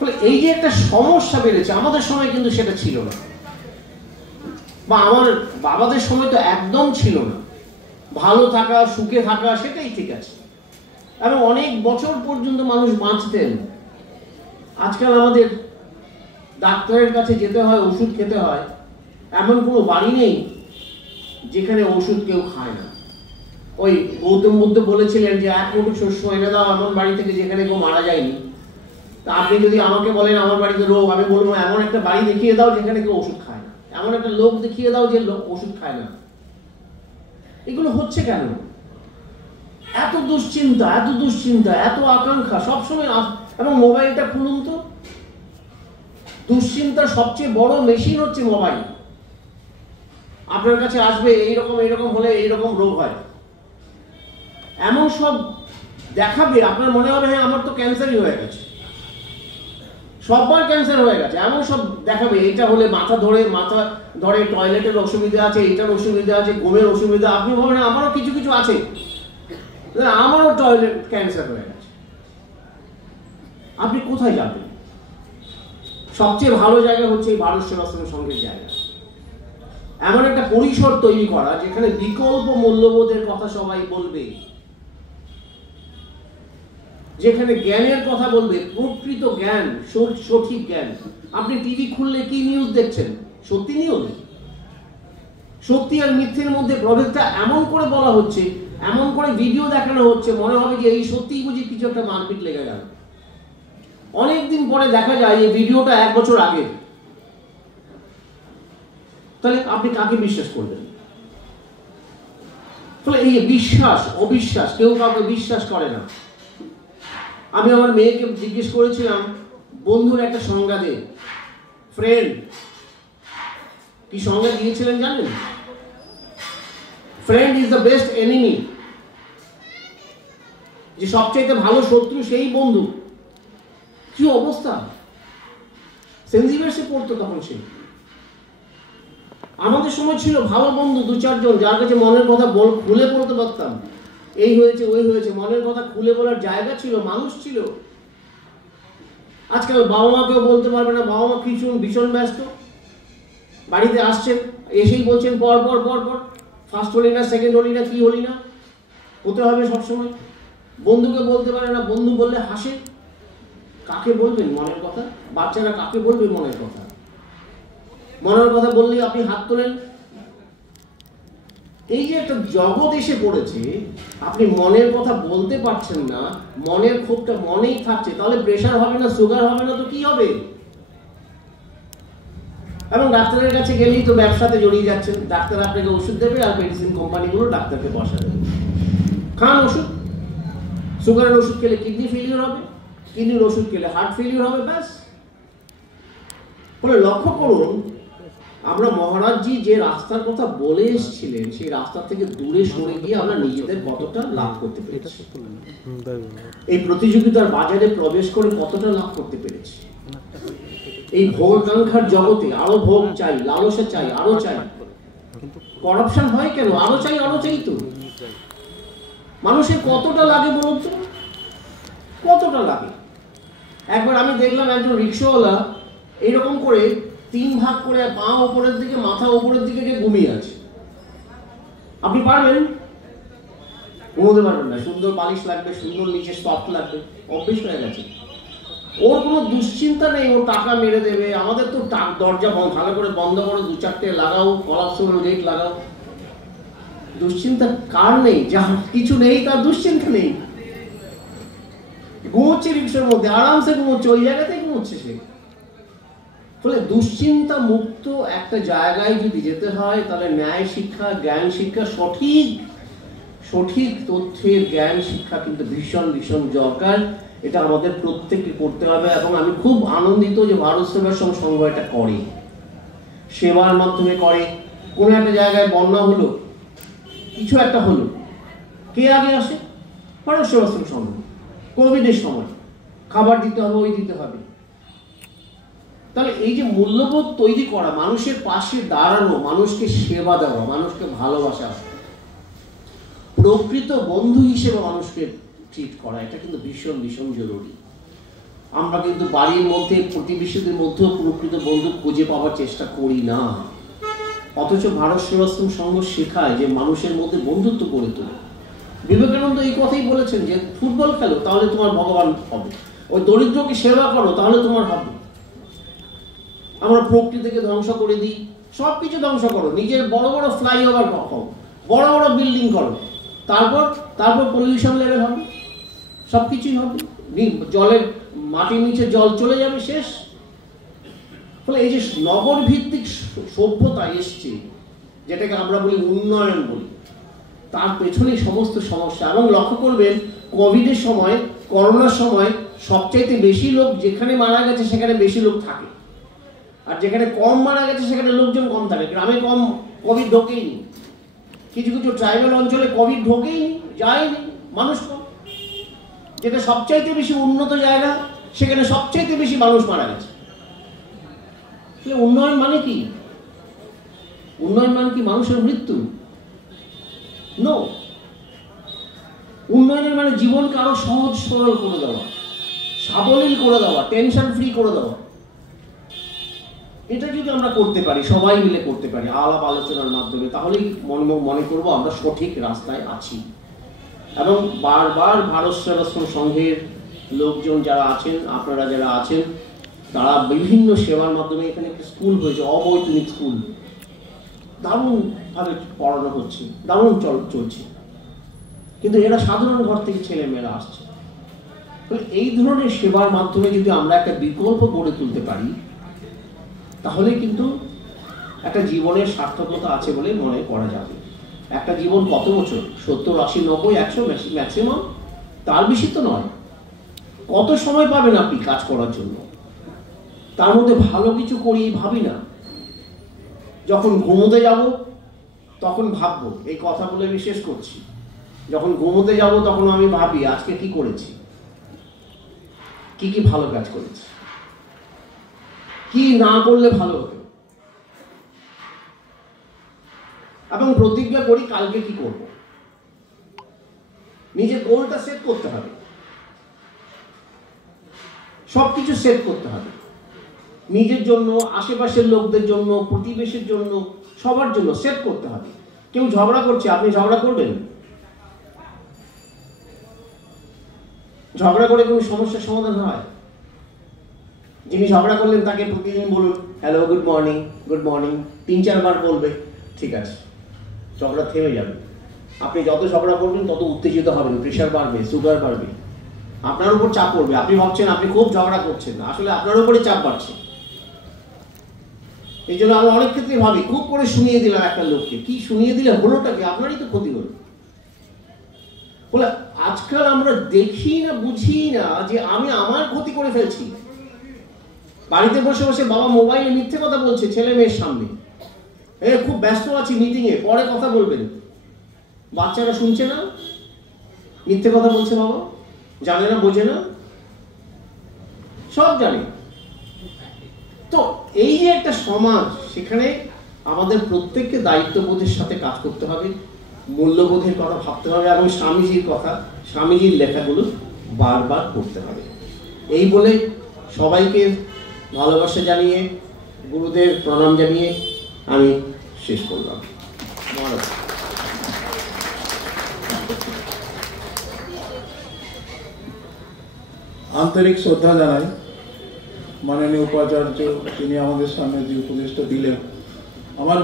ফলে এই যে একটা সমস্যা বেড়েছে, আমাদের সময় কিন্তু সেটা ছিল না, বা আমার বাবাদের সময় তো একদম ছিল না। ভালো থাকা, সুখে থাকা, সেটাই ঠিক আছে, এবং অনেক বছর পর্যন্ত মানুষ বাঁচতেন। আজকাল আমাদের ডাক্তারের কাছে যেতে হয়, ওষুধ খেতে হয়, এমন কোনো বাড়ি নেই যেখানে ওষুধ কেউ খায় না। ওই গৌতম বুদ্ধ বলেছিলেন যে 1 কোটি শস্য এনে দাও এমন বাড়ি থেকে যেখানে কেউ মারা যায়নি। তা আপনি যদি আমাকে বলেন আমার বাড়িতে রোগ, আমি বলবো এমন একটা বাড়ি দেখিয়ে দাও যেখানে কেউ ওষুধ খায় না, এমন একটা লোক দেখিয়ে দাও যে লোক ওষুধ খায় না। এগুলো হচ্ছে কেন? এত দুশ্চিন্তা, এত দুশ্চিন্তা, এত আকাঙ্ক্ষা সবসময়। এবং মোবাইলটা খুলুন তো, দুশ্চিন্তার সবচেয়ে বড় মেশিন হচ্ছে মোবাইল। আপনার কাছে আসবে এইরকম এইরকম হলে এইরকম রোগ হয়, এমন সব দেখাবে, আপনার মনে হবে হ্যাঁ আমার তো ক্যান্সারই হয়ে গেছে, সববার ক্যান্সার হয়ে গেছে, এমন সব দেখাবে। এইটা হলে মাথা ধরে টয়লেটের অসুবিধা আছে, এইটার অসুবিধা আছে, ঘুমের অসুবিধা। আপনি ভাবেন আমারও কিছু কিছু আছে, আমারও টয়লেট ক্যান্সার হয়ে গেছে। আপনি কোথায় যাবেন? সবচেয়ে ভালো জায়গা হচ্ছে এই ভারত সেবাশ্রম সংঘের জায়গা। এমন একটা পরিসর তৈরি করা যেখানে বিকল্প মূল্যবোধের কথা সবাই বলবে, যেখানে জ্ঞানের কথা বলবে, প্রকৃত জ্ঞান, সঠিক জ্ঞান। আপনি টিভি খুললে কি নিউজ দেখছেন? সত্যি নিউজ? সত্যি আর মিথ্যের মধ্যে প্রভেদটা এমন করে বলা হচ্ছে, এমন করে ভিডিও দেখানো হচ্ছে, মনে হবে যে এই সত্যিই বুঝি কিছু একটা মারপিট লেগে গেল। অনেকদিন পরে দেখা যায় এই ভিডিওটা 1 বছর আগে। তাহলে আপনি কাকে বিশ্বাস করবেন? ফলে এই বিশ্বাস অবিশ্বাস, কেউ কাউকে বিশ্বাস করে না। আমি আমার মেয়েকে জিজ্ঞেস করেছিলাম, বন্ধুর একটা সংজ্ঞা দে, ফ্রেন্ড। কি সংজ্ঞা দিয়েছিলেন জানেন? Friend is the best enemy. যে সবচেয়ে ভালো শত্রু সেই বন্ধু। কি অবস্থা! সেন্ট জেভিয়ার্সে পড়তো তখন সে। আমাদের সময় ছিল ভালো বন্ধু 2-4 জন, যার কাছে মনের কথা খুলে বলতে পারতাম, এই হয়েছে ওই হয়েছে, মনের কথা খুলে বলার জায়গা ছিল, মানুষ ছিল। আজকাল বাবা মাকেও বলতে পারবে না, বাবা মা ভীষণ ব্যস্ত। বাড়িতে আসছেন, এসেই বলছেন পর পর পর পর, ফার্স্ট হলি না, সেকেন্ড হলি না, কি হলি না, হতে হবে সবসময়। বন্ধুকে বলতে পারে না, বন্ধু বললে হাসে। কাকে বলবেন মনের কথা? বাচ্চারা কাকে বলবে মনের কথা? মনের কথা বললে আপনি হাত তোলেন। এই যে একটা জগৎ এসে পড়েছে, আপনি মনের কথা বলতে পারছেন না, মনের ক্ষোভটা মনেই থাকছে, তাহলে প্রেশার হবে না, সুগার হবে না, তো কি হবে? এবং ডাক্তারের কাছে গেলেই তো ব্যবসাতে জড়িয়ে যাচ্ছেন। ডাক্তার আপনাকে ওষুধ দেবে আর মেডিসিন কোম্পানিগুলো ডাক্তারকে পয়সা দেবে। খান ওষুধ। সুগারের ওষুধ খেলে কিডনি ফেলিওর হবে, কিডনির ওষুধ খেলে হার্ট ফেলিওর হবে, ব্যাস। ফলে লক্ষ্য করুন, আমরা মহারাজজি যে রাস্তার কথা বলে এসেছিলেন, সেই রাস্তা থেকে দূরে সরে গিয়ে আমরা নিজেদের কতটা লাভ করতে পেরেছি, এই প্রতিযোগিতার বাজারে প্রবেশ করে কতটা লাভ করতে পেরেছি। এই ভোগাকাঙ্ক্ষার জগতে আরো ভোগ চাই, লালসা চাই, আরো চাই। করাপশন হয় কেন? আরো চাই তো। মানুষের কতটা লাগে বলুন তো, কতটা লাগে? একবার আমি দেখলাম একজন রিক্সাওয়ালা এইরকম করে 3 ভাগ করে, পা উপরের দিকে, মাথা উপরের দিকে ঘুমিয়ে আছে। আপনি পারবেন? ঘুমোতে পারবেন না। সুন্দর বালিশ লাগবে, সুন্দর নিচে সফট লাগবে, অভ্যেস হয়ে গেছে। ওর কোনো দুশ্চিন্তা নেই, ও টাকা মেরে দেবে। আমাদের তো দরজা ভালো করে বন্ধ করো, 2-4টে লাগাও, কলাপসেবল গেট লাগাও। দুশ্চিন্তা কার নেই? যার কিছু নেই তার দুশ্চিন্তা নেই। ঘুমোচ্ছে রিক্সার মধ্যে, আরামসে ঘুমোচ্ছে, ওই জায়গাতেই ঘুমোচ্ছে সে। ফলে দুশ্চিন্তা মুক্ত একটা জায়গায় যদি যেতে হয়, তাহলে ন্যায় শিক্ষা, জ্ঞান শিক্ষা, সঠিক তথ্যের জ্ঞান শিক্ষা কিন্তু ভীষণ দরকার। এটা আমাদের প্রত্যেককে করতে হবে। এবং আমি খুব আনন্দিত যে ভারত সেবাশ্রম সংঘ এটা করে, সেবার মাধ্যমে করে। কোনো একটা জায়গায় বন্যা হলো, কিছু একটা হলো, কে আগে আসে? ভারত সেবাশ্রম সংঘ। কোভিডের সময় খাবার দিতে হবে, ওই দিতে হবে। তাহলে এই যে মূল্যবোধ তৈরি করা, মানুষের পাশে দাঁড়ানো, মানুষকে সেবা দেওয়া, মানুষকে ভালোবাসা, প্রকৃত বন্ধু হিসেবে মানুষকে ট্রিট করা, এটা কিন্তু ভীষণ জরুরি। আমরা কিন্তু বাড়ির মধ্যে প্রতিবেশীদের মধ্যেও প্রকৃত বন্ধু খুঁজে পাওয়ার চেষ্টা করি না। অথচ ভারত সেবাশ্রম সংঘ শেখায় যে মানুষের মধ্যে বন্ধুত্ব গড়ে তোলে। বিবেকানন্দ এই কথাই বলেছেন যে ফুটবল খেলো তাহলে তোমার ভগবান হবে, ওই দরিদ্রকে সেবা করো তাহলে তোমার হবে। আমরা প্রকৃতিকে ধ্বংস করে দিই, সবকিছু ধ্বংস করো, নিজের বড় বড় ফ্লাইওভার করো, বড় বড় বিল্ডিং করো, তারপর পলিউশন লেভেল হবে, সবকিছুই হবে, জলের মাটির নিচে জল চলে যাবে, শেষ। ফলে এই যে নগর ভিত্তিক সভ্যতা এসছে, যেটাকে আমরা বলি উন্নয়ন বলি, তার পেছনেই সমস্ত সমস্যা। এবং লক্ষ্য করবেন কোভিডের সময়, করোনার সময় সবচাইতে বেশি লোক যেখানে মারা গেছে সেখানে বেশি লোক থাকে, আর যেখানে কম মারা গেছে সেখানে লোকজন কম থাকে। গ্রামে কম কোভিড ঢোকেইনি, কিছু কিছু ট্রাইবাল অঞ্চলে কোভিড ঢোকেইনি, যায়নি, মানুষ কম। যেটা সবচাইতে বেশি উন্নত জায়গা সেখানে সবচাইতে বেশি মানুষ মারা গেছে। উন্নয়ন মানে কি? উন্নয়ন মানে কি মানুষের মৃত্যু? নো। উন্নয়নের মানে জীবনকে আরো সহজ সরল করে দেওয়া, সাবলীল করে দেওয়া, টেনশন ফ্রি করে দেওয়া। এটা যদি আমরা করতে পারি, সবাই মিলে করতে পারি আলাপ আলোচনার মাধ্যমে, তাহলেই মনে করবো আমরা সঠিক রাস্তায় আছি। এবং বারবার ভারত সেবাশ্রম সংঘের লোকজন যারা আছেন, আপনারা যারা আছেন, তারা বিভিন্ন সেবার মাধ্যমে, এখানে একটা স্কুল হয়েছে, অবৈতনিক স্কুল, দারুণভাবে পড়ানো হচ্ছে, দারুণ চলছে, কিন্তু এরা সাধারণ ঘর থেকে ছেলে মেয়েরা আসছে। এই ধরনের সেবার মাধ্যমে যদি আমরা একটা বিকল্প গড়ে তুলতে পারি, তাহলে কিন্তু একটা জীবনের সার্থকতা আছে বলে মনে করা যাবে। একটা জীবন কত বছর? 70, 80, 90, 100 ম্যাক্সিমাম, তার বেশি তো নয়। কত সময় পাবেন আপনি কাজ করার জন্য? তার মধ্যে ভালো কিছু করি ভাবি না। যখন ঘুমোতে যাব তখন ভাববো, এই কথা বলে আমি শেষ করছি, যখন ঘুমোতে যাব তখন আমি ভাবি আজকে কি করেছি, কি কি ভালো কাজ করেছি, কি না করলে ভালো হতো, এবং প্রতিজ্ঞা করি কালকে কি করব। নিজের গোলটা সেট করতে হবে, সবকিছু সেট করতে হবে, নিজের জন্য, আশেপাশের লোকদের জন্য, প্রতিবেশীর জন্য, সবার জন্য সেট করতে হবে। কেউ ঝগড়া করছে, আপনি ঝগড়া করবেন? ঝগড়া করে কোনো সমস্যার সমাধান হয়? যিনি ঝগড়া করলেন তাকে প্রতিদিন বলুন hello, good morning, good morning, 3-4 বার বলবে, ঠিক আছে, ঝগড়া থেমে যাবে। আপনি যত ঝগড়া করবেন তত উত্তেজিত হবেন, প্রেশার বাড়বে, সুগার বাড়বে, আপনার উপর চাপ পড়বে। আপনি ভাবছেন আপনি খুব ঝগড়া করছেন না, আসলে আপনার উপরে চাপ বাড়ছে। এই জন্য আমরা অনেক ক্ষেত্রে ভাবি খুব করে শুনিয়ে দিলাম একটা লোককে, কি শুনিয়ে দিলে হলোটা কি? আপনারই তো ক্ষতি হলো। বলে আজকাল আমরা দেখি না, বুঝি না যে আমি আমার ক্ষতি করে ফেলছি। বাড়িতে বসে বসে বাবা মোবাইলে মিথ্যে কথা বলছে ছেলে মেয়ের সামনে, খুব ব্যস্ত আছি মিটিং এ, পরে কথা বলবেন। বাচ্চারা শুনছে না, মিথ্যে কথা বলছে বাবা, জানে না, বোঝে না, সব জানে। তো এই যে একটা সমাজ, সেখানে আমাদের প্রত্যেককে দায়িত্ববোধের সাথে কাজ করতে হবে, মূল্যবোধের কথা ভাবতে হবে, এবং স্বামীজির কথা, স্বামীজির লেখাগুলো বারবার পড়তে হবে। এই বলে সবাইকে ভালোবাসা জানিয়ে, গুরুদের প্রণাম জানিয়ে আমি শেষ করলাম। আন্তরিক শ্রদ্ধা জানাই মাননীয় উপাচার্য, তিনি আমাদের সামনে যে উপদেশটা দিলেন। আমার